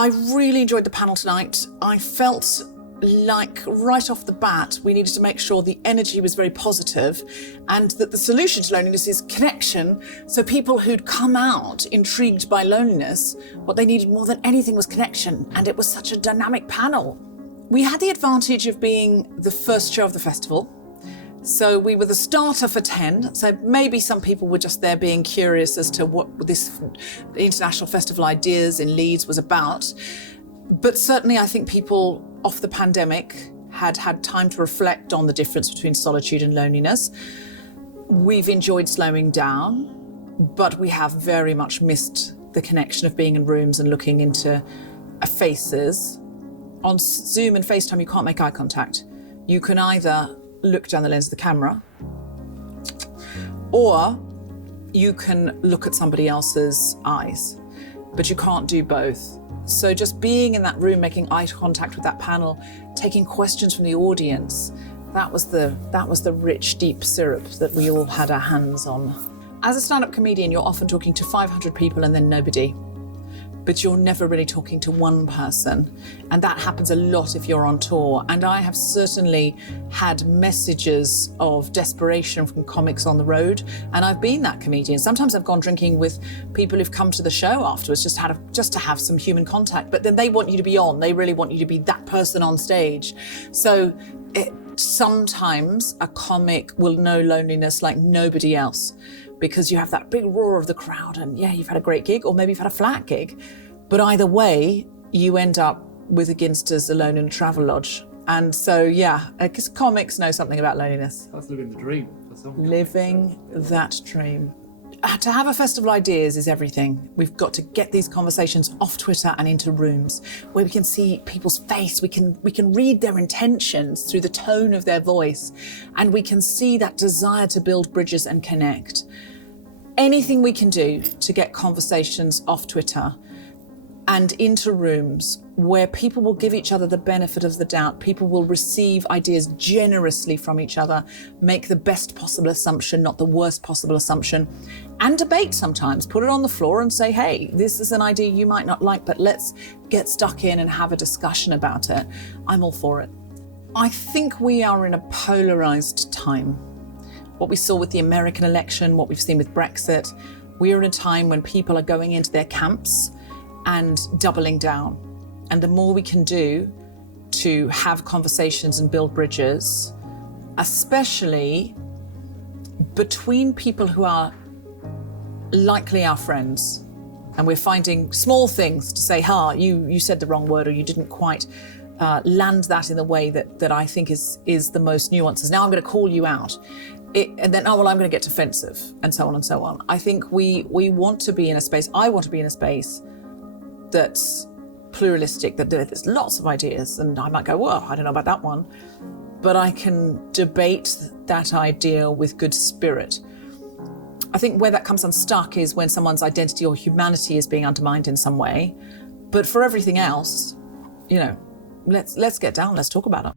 I really enjoyed the panel tonight. I felt like right off the bat, we needed to make sure the energy was very positive and that the solution to loneliness is connection. So people who'd come out intrigued by loneliness, what they needed more than anything was connection. And it was such a dynamic panel. We had the advantage of being the first show of the festival. So we were the starter for 10. So maybe some people were just there being curious as to what this International Festival Ideas in Leeds was about. But certainly I think people off the pandemic had time to reflect on the difference between solitude and loneliness. We've enjoyed slowing down, but we have very much missed the connection of being in rooms and looking into faces. On Zoom and FaceTime, you can't make eye contact. You can either look down the lens of the camera, or you can look at somebody else's eyes, but you can't do both. So just being in that room, making eye contact with that panel, taking questions from the audience, that was the rich, deep syrup that we all had our hands on. As a stand-up comedian, you're often talking to 500 people and then nobody, but you're never really talking to one person. And that happens a lot if you're on tour. And I have certainly had messages of desperation from comics on the road. And I've been that comedian. Sometimes I've gone drinking with people who've come to the show afterwards just to have some human contact. But then they want you to be on. They really want you to be that person on stage. So sometimes a comic will know loneliness like nobody else, because you have that big roar of the crowd and yeah, you've had a great gig, or maybe you've had a flat gig. But either way, you end up with a Ginsters alone in a travel lodge. And so, yeah, because comics know something about loneliness. That's living the dream for some. Living that dream. To have a festival ideas is everything. We've got to get these conversations off Twitter and into rooms where we can see people's face. We can read their intentions through the tone of their voice, and we can see that desire to build bridges and connect. Anything we can do to get conversations off Twitter and into rooms where people will give each other the benefit of the doubt, people will receive ideas generously from each other, make the best possible assumption, not the worst possible assumption, and debate sometimes. Put it on the floor and say, hey, this is an idea you might not like, but let's get stuck in and have a discussion about it. I'm all for it. I think we are in a polarized time. What we saw with the American election, what we've seen with Brexit, we are in a time when people are going into their camps and doubling down. And the more we can do to have conversations and build bridges, especially between people who are likely our friends, and we're finding small things to say, you said the wrong word, or you didn't quite land that in the way that I think is the most nuances. Now I'm going to call you out. And then, I'm going to get defensive, and so on and so on. I think we want to be in a space, I want to be in a space that's pluralistic, that there's lots of ideas, and I might go, well, I don't know about that one, but I can debate that idea with good spirit. I think where that comes unstuck is when someone's identity or humanity is being undermined in some way. But for everything else, let's get down, let's talk about it.